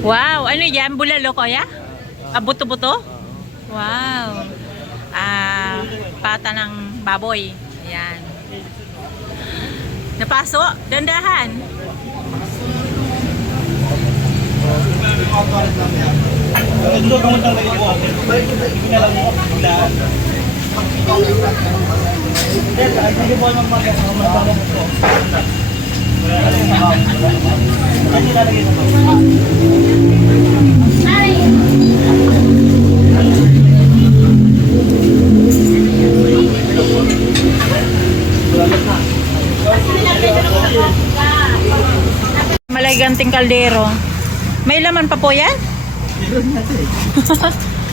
Wow, ano yan? Bulalo ko ya? Ah, buto-buto? Wow. Ah, pata ng baboy. Ayan. Napaso? Dandahan. Malay ganting kaldero. May laman pa po yan?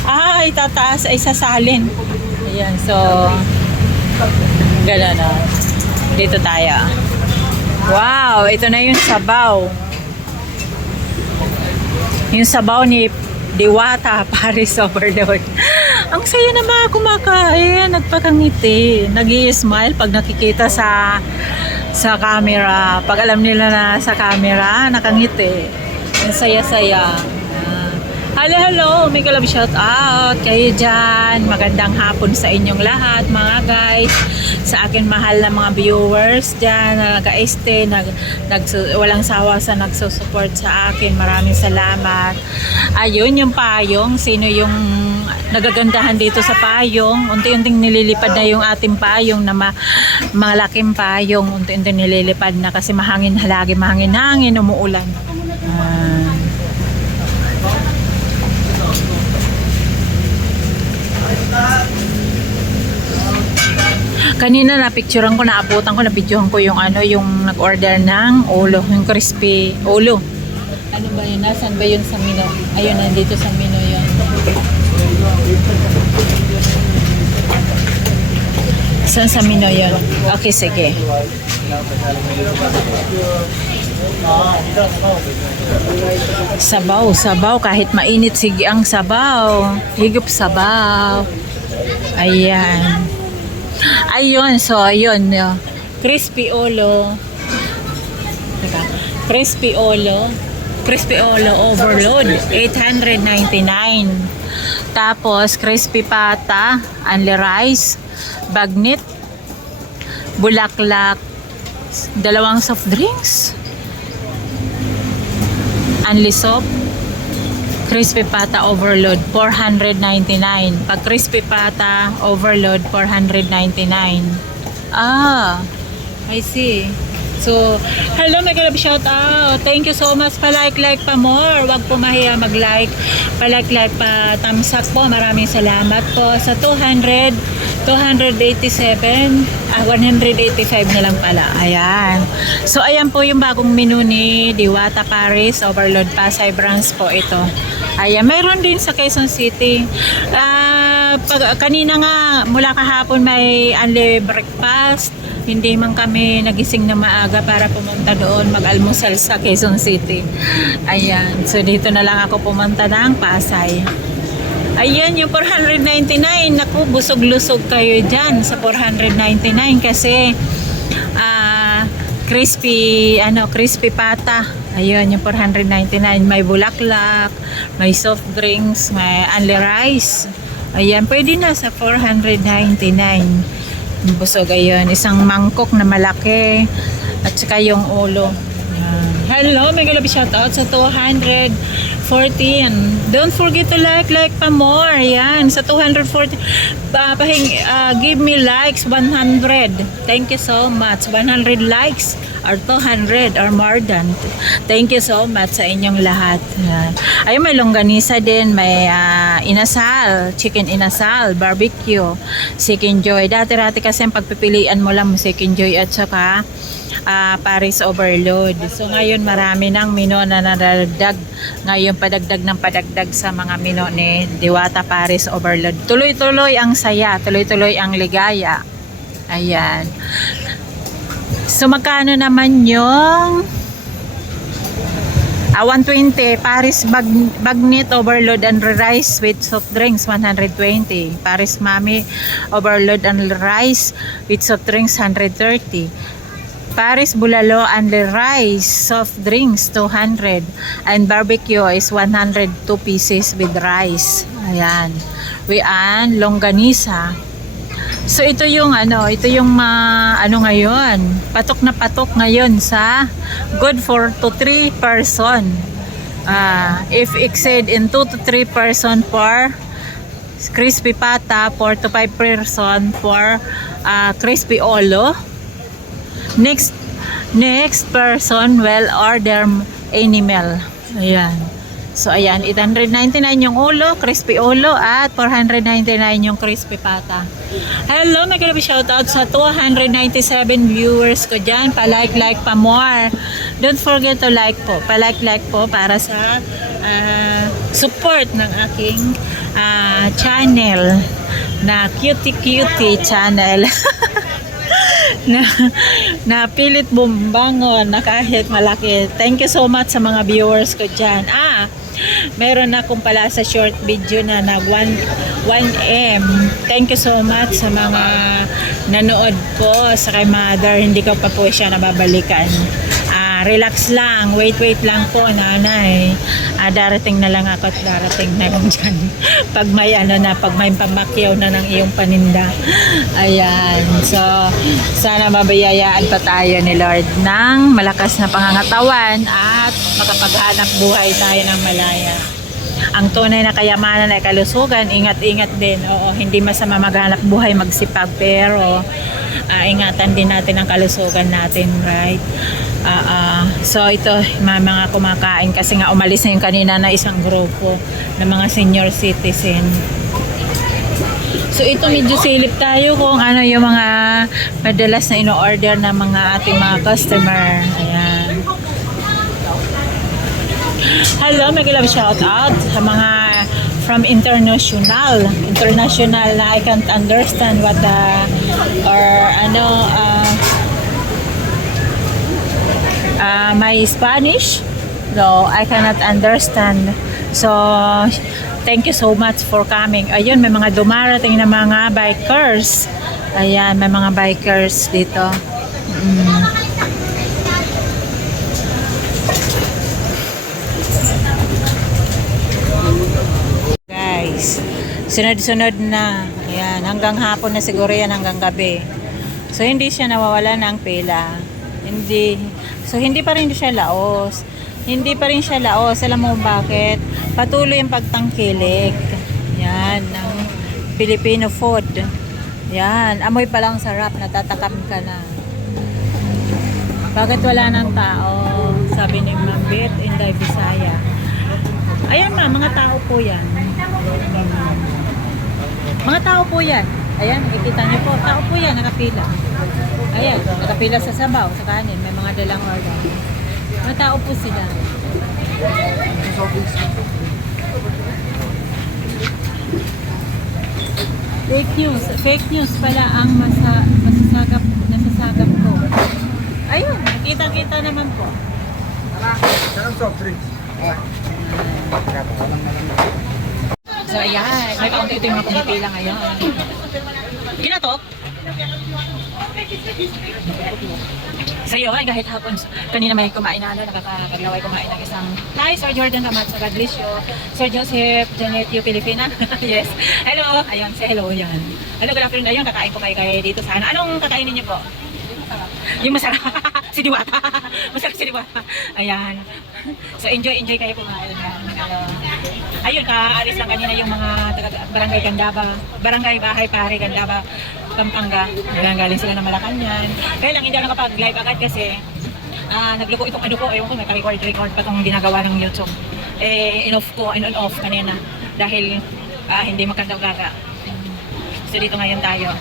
Ah, itataas ay sasalin. Ayan, so gano'n na. Dito tayo. Wow, ito na yung sabaw. Yung sabaw ni Diwata Paris Overload. Ang saya na mga kumakain, nagpakangiti, nag-i-smile pag nakikita sa camera. Pag alam nila na sa camera, nakangiti. Ang saya-saya. Hello, hello. May kalab shout out kayo dyan. Magandang hapon sa inyong lahat, mga guys. Sa akin mahal na mga viewers dyan na nag-este, walang sawa sa nagsusupport sa akin. Maraming salamat. Ayun, yung payong. Sino yung nagagandahan dito sa payong? Unti-unting nililipad na yung ating payong na malaking payong. Unti-unting nililipad na kasi mahangin, lagi mahangin-hangin, umuulan. Kanina na picturean ko, naabutan ko, na-videohan ko yung yung nag-order ng ulo, yung crispy ulo. Ano ba yun? Nasaan ba yun sa menu? Ayun, nandito sa menu yun. Saan sa menu yun? Okay, sige. Sabaw, sabaw. Kahit mainit, sige ang sabaw. Higop sabaw. Ayan. Ayun, so ayun. Crispy ulo. Crispy ulo. Crispy ulo overload. 899. Tapos, crispy pata. Only rice. Bagnit. Bulaklak. Dalawang soft drinks. Only soap. Crispy pata overload 499. Pag crispy pata overload 499. Ah, I see. So, hello, may kalab shout out. Thank you so much. Pa-like pa more. Wag po mahiya mag-like. Pa-like pa thumbs up po. Maraming salamat po sa 287. 185 na lang pala. Ayan. So, ayan po yung bagong menu ni Diwata Paris Overload Pasay branch po ito. Ayan. Mayroon din sa Quezon City. Kanina nga, mula kahapon may only breakfast. Hindi man kami nagising na maaga para pumunta doon mag-almusal sa Quezon City. Ayan. So, dito na lang ako pumunta ng Pasay. Ayan, yung 499. Naku, busog-lusog kayo dyan sa 499 kasi crispy pata. Ayun, yung 499. May bulaklak, may soft drinks, may only rice. Ayan, pwede na sa 499. Busog, ayun. Isang mangkok na malaki. At saka yung ulo. Hello, may galabi shoutout sa 214. Don't forget to like pa more. Yan, sa 240. Give me likes 100. Thank you so much. 100 likes or 200 or more than. Thank you so much sa inyong lahat. Ayun, may longganisa din. May inasal, chicken inasal, barbecue, chicken joy. Dati-rati kasi ang pagpipilian mo lang chicken joy at saka Paris Overload. So ngayon marami ng menu na nadagdag. Ngayon padagdag ng padagdag sa mga menu ni Diwata Paris Overload. Tuloy-tuloy ang saya, tuloy-tuloy ang ligaya. Ayan. So magkano naman yung 120 Paris Bagnit Overload and rice with soft drinks 120. Paris Mami Overload and rice with soft drinks 130. Paris Bulalo only rice, soft drinks 200, and barbecue is 102 pieces with rice. Ayan. Wian longganisa. So ito yung ito yung ano ngayon, patok na patok ngayon sa good for to 3 person. If exceed in 2 to 3 person for crispy pata, 4 to 5 person for crispy olo. Next person will order any meal. Ayan. So ayan, 899 yung ulo, crispy ulo, at 499 yung crispy pata. Hello, may grabe shoutout sa 297 viewers ko dyan. Pa-like pa more. Don't forget to like po. Pa-like po para sa support ng aking channel na cutie channel. na pilit bumbangon na kahit malaki. Thank you so much sa mga viewers ko dyan. Meron akong pala sa short video na nag 1M. Thank you so much sa mga nanood po sa kay mother. Hindi ko pa po siya nababalikan. Relax lang, wait lang po nanay. Darating na lang ako at darating na lang dyan. Pag may pag may pamakyaw na ng iyong paninda. Ayan. So, sana mabayayaan pa tayo ni Lord ng malakas na pangangatawan at makapaghanap buhay tayo ng malaya. Ang tunay na kayamanan ay kalusugan. Ingat-ingat din. Oo, hindi masama maghanap buhay, magsipag, pero ingatan din natin ang kalusugan natin, right? So ito, mga kumakain kasi nga umalis na yung kanina na isang grupo ng mga senior citizen. So ito, medyo silip tayo kung ano yung mga madalas na ino-order ng mga ating mga customer. Ayan. Hello, may love shout out sa mga from international na I can't understand what my Spanish, so I cannot understand. So thank you so much for coming. Ayun, may mga dumarating na mga bikers. Ayan, may mga bikers dito. Guys, sunod-sunod na. Ayan, hanggang hapon na siguro yan, hanggang gabi. So hindi siya nawawala ng pila. Hindi pa rin siya laos. Alam mo bakit? Patuloy ang pagtangkilik. Yan, ng Filipino food. Yan, amoy pa lang sarap, natatakam ka na. Bakit wala ng tao? Sabi ni Mambit, Inday Bisaya. Ayan mga tao po yan. Mga tao po yan. Ayan, nakikita niyo po. Tao po yan, nakapila. Ayan, nakapila sa sabaw, sa kanin. May mga dalang order. Mga tao po sila. Fake news pala ang nasasagap ko. Ayun, nakita naman po. So ayan, may kaunti ito yung mga pumipila ngayon. Kinatok? So yun, kahit hapon, kanina may kumain na nakakaglaway kumain ng isang hi, Sir Jordan Ramat, sa God bless you. Sir Joseph, Janet, you Filipina. Yes. Hello. Ayun, say hello yan. Hello, good afternoon. Ayun, kakain po kayo dito sana. Anong kakainin niyo po? Yung masarap. Si Diwata. Masarap si Diwata. Ayan. So enjoy kayo kumain. Ayun, kaalis lang kanina yung mga barangay Gandaba, barangay Bahay Pare Gandaba, Pampanga. Galing sila ng Malacanang. Kaya lang hindi ako nakapag-live agad kasi nagluko itong ko, ewan ko, may record pa itong ginagawa ng YouTube. In-off ko, on-off kanina dahil hindi magandang gaga. So dito ngayon tayo.